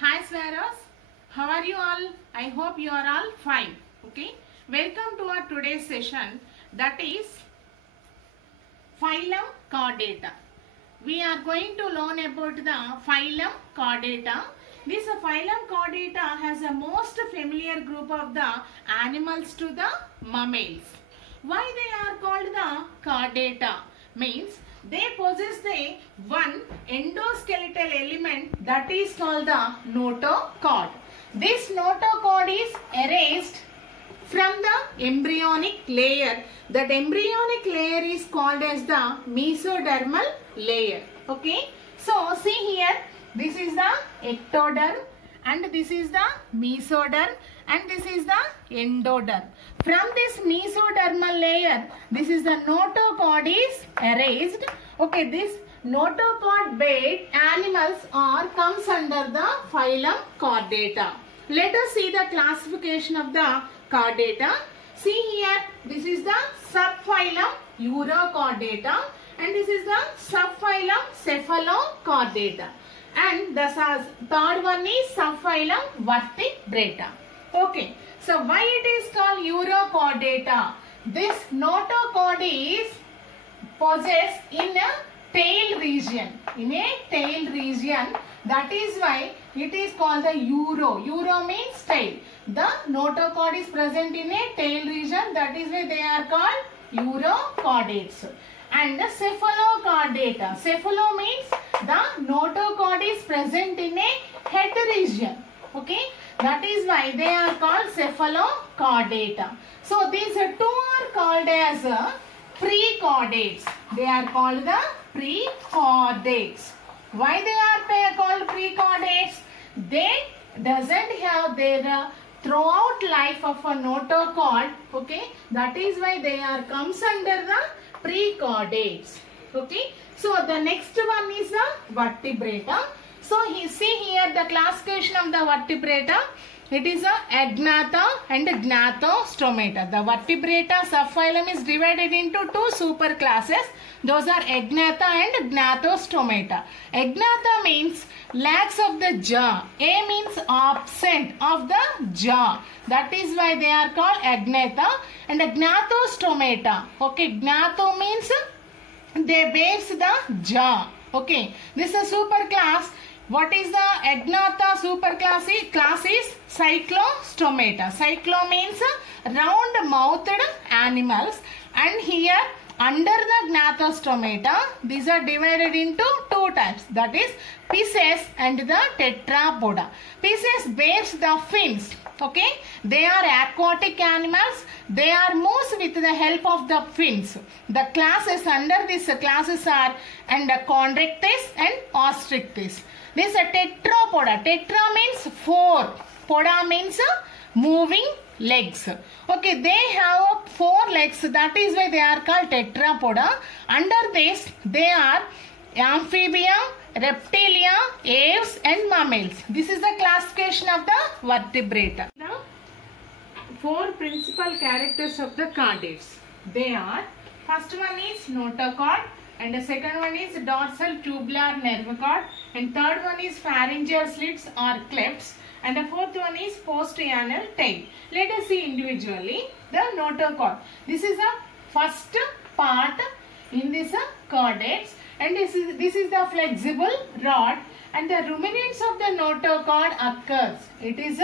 Hi Sparrows, how are you all? I hope you are all fine. Okay, welcome to our today's session, that is Phylum Chordeta. We are going to learn about the Phylum Chordeta. This Phylum Chordeta has the most familiar group of the animals to the mammals. Why they are called the Chordeta? Means they possess the one endoskeletal element that is called the notochord. This notochord is erased from the embryonic layer. That embryonic layer is called as the mesodermal layer. Okay. So see here, this is the ectoderm and this is the mesoderm and this is the endoderm. From this mesodermal layer, this is the notochord is erased. Okay, this notochord based animals are comes under the phylum Chordeta. Let us see the classification of the Chordeta. See here, this is the subphylum Urochordeta and this is the subphylum Cephalochordeta. And the third one is subphylum Vertebrata. Okay, so why it is called Urochordeta? This notochord is possessed in a tail region. In a tail region, that is why it is called the Uro. Uro means tail. The notochord is present in a tail region. That is why they are called Urochordates. And the Cephalochordata. Cephalo means the notochord is present in a head region. Okay. That is why they are called Cephalochordata. So these two are called as prechordates. They are called the prechordates. Why they are called prechordates? They doesn't have their throughout life of a notochord. Okay. That is why they are comes under the prechordates. Okay. So the next one is the vertebrata. So see here the classification of the vertebrata. It is a agnatha and gnathostomata. The vertebrata subphylum is divided into two superclasses. Those are agnatha and gnathostomata. Agnatha means lacks of the jaw. A means absent of the jaw. That is why they are called agnatha and gnathostomata. Okay, gnatho means they base the jaw. Okay, this is a superclass. What is the agnatha superclass? Class is cyclostomata. Cyclo means round-mouthed animals, and here under the gnathostomata, these are divided into two types. That is Pisces and the tetrapoda. Pisces bears the fins. Okay, they are aquatic animals. They are moves with the help of the fins. The classes under these classes are Chondrichthyes and Ostrichthyes. This is a tetrapoda. Tetra means four. Poda means moving legs. Okay, they have four legs. That is why they are called tetrapoda. Under this, they are amphibia, reptilia, aves and mammals. This is the classification of the vertebrata. The four principal characters of the chordates. They are, first one is notochord, and the second one is dorsal tubular nerve cord, and third one is pharyngeal slits or clefts, and the fourth one is post-anal tail. Let us see individually the notochord. This is the first part in this chordates, and this is the flexible rod, and the ruminants of the notochord occurs. It is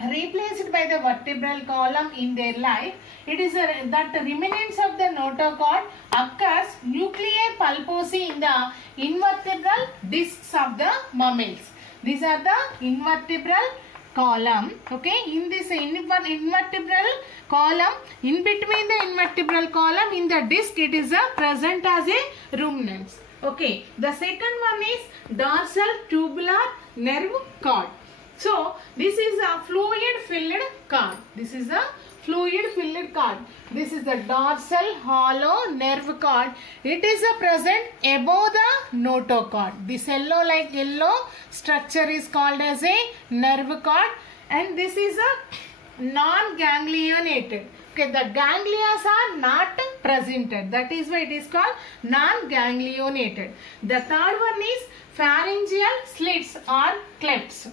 replaced by the vertebral column in their life. It is that the remnants of the notochord occurs nuclei pulposi in the invertebral discs of the mammals. These are the invertebral column. Okay, in this invertebral column, in between the invertebral column in the disc, it is present as a ruminants. Okay, the second one is dorsal tubular nerve cord. So this is a fluid filled cord. This is a fluid filled cord. This is the dorsal hollow nerve cord. It is present above the notochord. This yellow structure is called as a nerve cord, and this is a non-ganglionated. Okay, the ganglia are not presented. That is why it is called non-ganglionated. The third one is pharyngeal slits or clefts.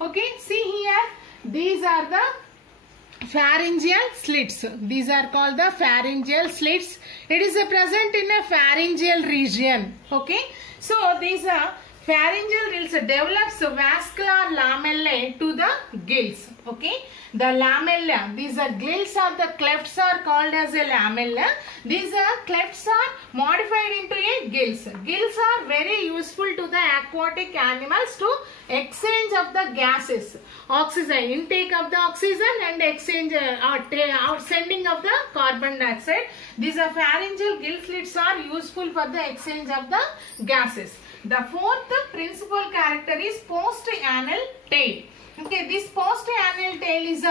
Okay, see here, these are the pharyngeal slits. These are called the pharyngeal slits. It is present in a pharyngeal region. Okay, so these are pharyngeal gills develops vascular lamellae to the gills. Okay, the lamella, these are gills of the clefts are called as a lamella. These clefts are modified into a gills. Gills are very useful to the aquatic animals to exchange of the gases, oxygen, intake of the oxygen and exchange out sending of the carbon dioxide. These are pharyngeal gill slits are useful for the exchange of the gases. The fourth principal character is post-anal tail. Okay, this post-anal tail is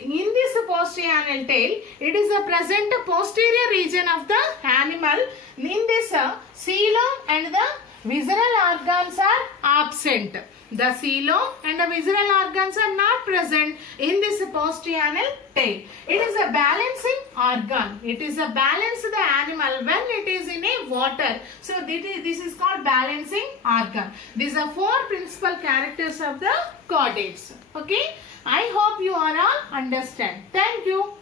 in this post-anal tail, it is a present posterior region of the animal. In this coelom and the visceral organs are absent. The coelom and the visceral organs are not present in this post-anal tail. It is a balancing organ. It is a balance the animal when it is in a water. So this is called balancing organ. These are four principal characters of the chordates. Okay, I hope you all understand. Thank you.